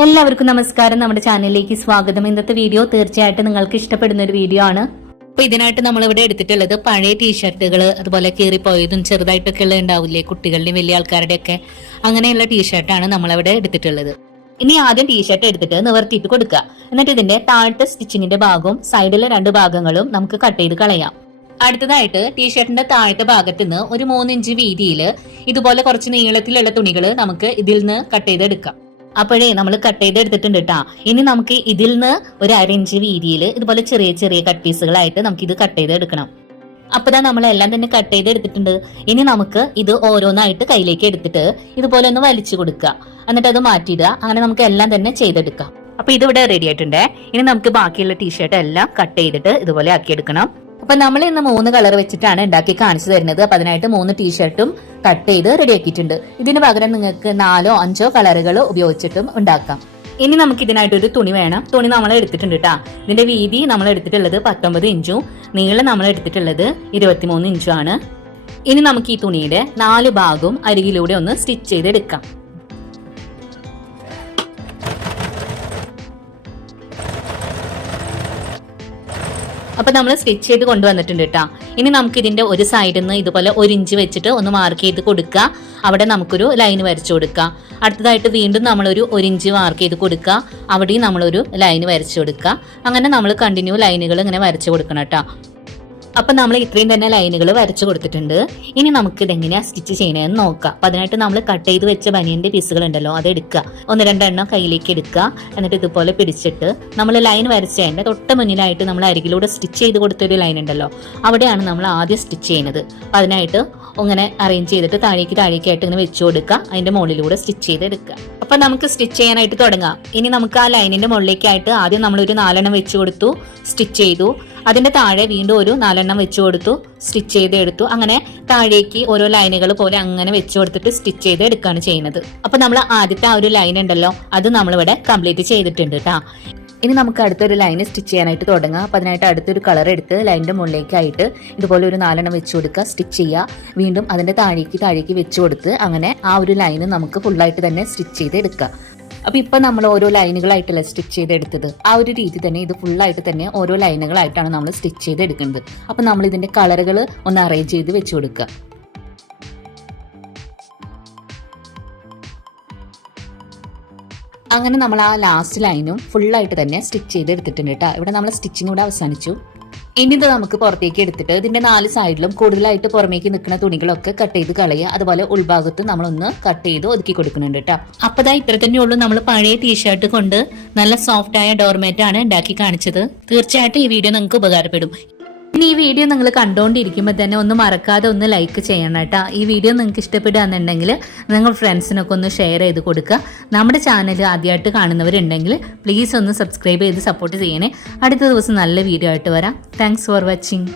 എല്ലാവർക്കും നമസ്കാരം. നമ്മുടെ ചാനലിലേക്ക് സ്വാഗതം. ഇന്നത്തെ വീഡിയോ തീർച്ചയായിട്ടും നിങ്ങൾക്ക് ഇഷ്ടപ്പെടുന്ന ഒരു വീഡിയോ ആണ്. അപ്പൊ ഇതിനായിട്ട് നമ്മൾ ഇവിടെ എടുത്തിട്ടുള്ളത് പഴയ ടീഷർട്ടുകൾ, അതുപോലെ കീറിപ്പോയതും ചെറുതായിട്ടൊക്കെ ഉള്ള ഉണ്ടാവില്ലേ കുട്ടികളുടെയും വലിയ ആൾക്കാരുടെ ഒക്കെ, അങ്ങനെയുള്ള ടീഷർട്ടാണ് നമ്മളിവിടെ എടുത്തിട്ടുള്ളത്. ഇനി ആദ്യം ടീഷർട്ട് എടുത്തിട്ട് നിവർത്തിയിട്ട് കൊടുക്കുക. എന്നിട്ട് ഇതിന്റെ താഴത്തെ സ്റ്റിച്ചിങ്ങിന്റെ ഭാഗവും സൈഡിലെ 2 ഭാഗങ്ങളും നമുക്ക് കട്ട് ചെയ്ത് കളയാം. അടുത്തതായിട്ട് ടീഷർട്ടിന്റെ താഴത്തെ ഭാഗത്ത് നിന്ന് ഒരു 3 ഇഞ്ച് വീതിയിൽ ഇതുപോലെ കുറച്ച് നീളത്തിലുള്ള തുണികൾ നമുക്ക് ഇതിൽ നിന്ന് കട്ട് ചെയ്തെടുക്കാം. അപ്പോഴേ നമ്മൾ കട്ട് ചെയ്ത് എടുത്തിട്ടുണ്ട് കേട്ടാ. ഇനി നമുക്ക് ഇതിൽ നിന്ന് ഒരു 1/2 ഇഞ്ച് വീതിയിൽ ഇതുപോലെ ചെറിയ ചെറിയ കട്ട് പീസുകളായിട്ട് നമുക്ക് ഇത് കട്ട് ചെയ്ത് എടുക്കണം. അപ്പതാ നമ്മളെല്ലാം തന്നെ കട്ട് ചെയ്ത് എടുത്തിട്ടുണ്ട്. ഇനി നമുക്ക് ഇത് ഓരോന്നായിട്ട് കയ്യിലേക്ക് എടുത്തിട്ട് ഇതുപോലെ ഒന്ന് വലിച്ചു കൊടുക്കുക. എന്നിട്ട് അത് മാറ്റിയിടുക. അങ്ങനെ നമുക്ക് എല്ലാം തന്നെ ചെയ്തെടുക്കാം. അപ്പൊ ഇതിവിടെ റെഡി ആയിട്ടുണ്ട്. ഇനി നമുക്ക് ബാക്കിയുള്ള ടീഷർട്ട് എല്ലാം കട്ട് ചെയ്തിട്ട് ഇതുപോലെ ആക്കിയെടുക്കണം. അപ്പൊ നമ്മൾ ഇന്ന് 3 കളർ വെച്ചിട്ടാണ് ഉണ്ടാക്കി കാണിച്ചു തരുന്നത്. അപ്പൊ അതിനായിട്ട് 3 ടീഷർട്ടും കട്ട് ചെയ്ത് റെഡി ആക്കിയിട്ടുണ്ട്. ഇതിന് പകരം നിങ്ങൾക്ക് 4 or 5 കളറുകൾ ഉപയോഗിച്ചിട്ടും ഉണ്ടാക്കാം. ഇനി നമുക്ക് ഇതിനായിട്ടൊരു തുണി വേണം. തുണി നമ്മൾ എടുത്തിട്ടുണ്ട് കേട്ടാ. ഇതിന്റെ വീതി നമ്മൾ എടുത്തിട്ടുള്ളത് 19 ഇഞ്ചും നീളം നമ്മൾ എടുത്തിട്ടുള്ളത് 23 ഇഞ്ചും ആണ്. ഇനി നമുക്ക് ഈ തുണിയുടെ 4 ഭാഗവും അരികിലൂടെ ഒന്ന് സ്റ്റിച്ച് ചെയ്തെടുക്കാം. അപ്പൊ നമ്മൾ സ്റ്റിച്ച് ചെയ്ത് കൊണ്ടുവന്നിട്ടുണ്ട് കേട്ടാ. ഇനി നമുക്ക് ഇതിന്റെ ഒരു സൈഡിൽ നിന്ന് ഇതുപോലെ 1 ഇഞ്ച് വെച്ചിട്ട് ഒന്ന് മാർക്ക് ചെയ്ത് കൊടുക്കുക. അവിടെ നമുക്കൊരു ലൈൻ വരച്ചു കൊടുക്കുക. അടുത്തതായിട്ട് വീണ്ടും നമ്മളൊരു 1 ഇഞ്ച് മാർക്ക് ചെയ്ത് കൊടുക്കുക. അവിടെയും നമ്മളൊരു ലൈൻ വരച്ചു കൊടുക്കുക. അങ്ങനെ നമ്മൾ കണ്ടിന്യൂ ലൈനുകൾ ഇങ്ങനെ വരച്ചു കൊടുക്കണം കേട്ടോ. അപ്പൊ നമ്മൾ ഇത്രയും തന്നെ ലൈനുകൾ വരച്ചു കൊടുത്തിട്ടുണ്ട്. ഇനി നമുക്ക് ഇതെങ്ങനെയാ സ്റ്റിച്ച് ചെയ്യണമെന്ന് നോക്കാം. അപ്പൊ അതിനായിട്ട് നമ്മൾ കട്ട് ചെയ്ത് വെച്ച ബനിയന്റെ പീസുകൾ ഉണ്ടല്ലോ, അത് എടുക്കുക. 1-2 എണ്ണം കയ്യിലേക്ക് എടുക്കുക. എന്നിട്ട് ഇതുപോലെ പിടിച്ചിട്ട് നമ്മൾ ലൈൻ വരച്ചതിന്റെ തൊട്ട് മുന്നിലായിട്ട് നമ്മൾ അരികിലൂടെ സ്റ്റിച്ച് ചെയ്ത് കൊടുത്തൊരു ലൈൻ ഉണ്ടല്ലോ, അവിടെയാണ് നമ്മൾ ആദ്യം സ്റ്റിച്ച് ചെയ്യുന്നത്. അപ്പൊ അതിനായിട്ട് അങ്ങനെ അറേഞ്ച് ചെയ്തിട്ട് താഴേക്കായിട്ട് ഇങ്ങനെ വെച്ചു കൊടുക്കുക. അതിന്റെ മുകളിലൂടെ സ്റ്റിച്ച് ചെയ്തെടുക്കുക. അപ്പൊ നമുക്ക് സ്റ്റിച്ച് ചെയ്യാനായിട്ട് തുടങ്ങാം. ഇനി നമുക്ക് ആ ലൈനിന്റെ മുകളിലേക്കായിട്ട് ആദ്യം നമ്മളൊരു 4 എണ്ണം വെച്ചു കൊടുത്തു, സ്റ്റിച്ച് ചെയ്തു. അതിന്റെ താഴെ വീണ്ടും ഒരു 4 എണ്ണം വെച്ചു കൊടുത്തു, സ്റ്റിച്ച് ചെയ്ത് എടുത്തു. അങ്ങനെ താഴേക്ക് ഓരോ ലൈനുകൾ പോലെ അങ്ങനെ വെച്ചു കൊടുത്തിട്ട് സ്റ്റിച്ച് ചെയ്ത് എടുക്കുകയാണ് ചെയ്യുന്നത്. അപ്പൊ നമ്മൾ ആദ്യത്തെ ആ ഒരു ലൈൻ ഉണ്ടല്ലോ, അത് നമ്മളിവിടെ കംപ്ലീറ്റ് ചെയ്തിട്ടുണ്ട് കേട്ടാ. ഇനി നമുക്ക് അടുത്തൊരു ലൈന് സ്റ്റിച്ച് ചെയ്യാനായിട്ട് തുടങ്ങാം. അപ്പൊ അതിനായിട്ട് അടുത്തൊരു കളർ എടുത്ത് ലൈനിന്റെ മുകളിലേക്കായിട്ട് ഇതുപോലെ ഒരു 4 എണ്ണം വെച്ചു കൊടുക്കുക, സ്റ്റിച്ച് ചെയ്യുക. വീണ്ടും അതിന്റെ താഴേക്ക് വെച്ചു കൊടുത്ത് അങ്ങനെ ആ ഒരു ലൈന് നമുക്ക് ഫുള്ളായിട്ട് തന്നെ സ്റ്റിച്ച് ചെയ്ത് എടുക്കുക. അപ്പൊ ഇപ്പൊ നമ്മൾ ഓരോ ലൈനുകളായിട്ടല്ല സ്റ്റിച്ച് ചെയ്തെടുത്തത്. ആ ഒരു രീതി തന്നെ ഇത് ഫുള്ളായിട്ട് തന്നെ ഓരോ ലൈനുകളായിട്ടാണ് നമ്മൾ സ്റ്റിച്ച് ചെയ്ത് എടുക്കുന്നത്. അപ്പൊ നമ്മൾ ഇതിന്റെ കളറുകൾ ഒന്ന് അറേഞ്ച് ചെയ്ത് വെച്ചു കൊടുക്കുക. അങ്ങനെ നമ്മൾ ആ ലാസ്റ്റ് ലൈനും ഫുള്ളായിട്ട് തന്നെ സ്റ്റിച്ച് ചെയ്ത് എടുത്തിട്ടുണ്ട് കേട്ടോ. ഇവിടെ നമ്മൾ സ്റ്റിച്ചിങ് കൂടെ അവസാനിച്ചു. ഇനി ഇത് നമുക്ക് പുറത്തേക്ക് എടുത്തിട്ട് ഇതിന്റെ 4 സൈഡിലും കൂടുതലായിട്ട് പുറമേക്ക് നിൽക്കുന്ന തുണികളൊക്കെ കട്ട് ചെയ്ത് കളയുക. അതുപോലെ ഉൾഭാഗത്ത് നമ്മളൊന്ന് കട്ട് ചെയ്ത് ഒതുക്കി കൊടുക്കുന്നുണ്ട് കേട്ടോ. അപ്പതാ ഇത്ര തന്നെ ഉള്ളൂ. നമ്മൾ പഴയ ടീഷർട്ട് കൊണ്ട് നല്ല സോഫ്റ്റ് ആയ ഡോർമാറ്റ് ആണ് ഉണ്ടാക്കി കാണിച്ചത്. തീർച്ചയായിട്ടും ഈ വീഡിയോ നിങ്ങൾക്ക് ഉപകാരപ്പെടും. ഇനി ഈ വീഡിയോ നിങ്ങൾ കണ്ടുകൊണ്ടിരിക്കുമ്പോൾ തന്നെ ഒന്ന് മറക്കാതെ ഒന്ന് ലൈക്ക് ചെയ്യണം കേട്ടോ. ഈ വീഡിയോ നിങ്ങൾക്ക് ഇഷ്ടപ്പെടുകയാണെന്നുണ്ടെങ്കിൽ നിങ്ങൾ ഫ്രണ്ട്സിനൊക്കെ ഒന്ന് ഷെയർ ചെയ്ത് കൊടുക്കുക. നമ്മുടെ ചാനൽ ആദ്യമായിട്ട് കാണുന്നവരുണ്ടെങ്കിൽ പ്ലീസ് ഒന്ന് സബ്സ്ക്രൈബ് ചെയ്ത് സപ്പോർട്ട് ചെയ്യണേ. അടുത്ത ദിവസം നല്ല വീഡിയോ ആയിട്ട് വരാം. Thanks for watching.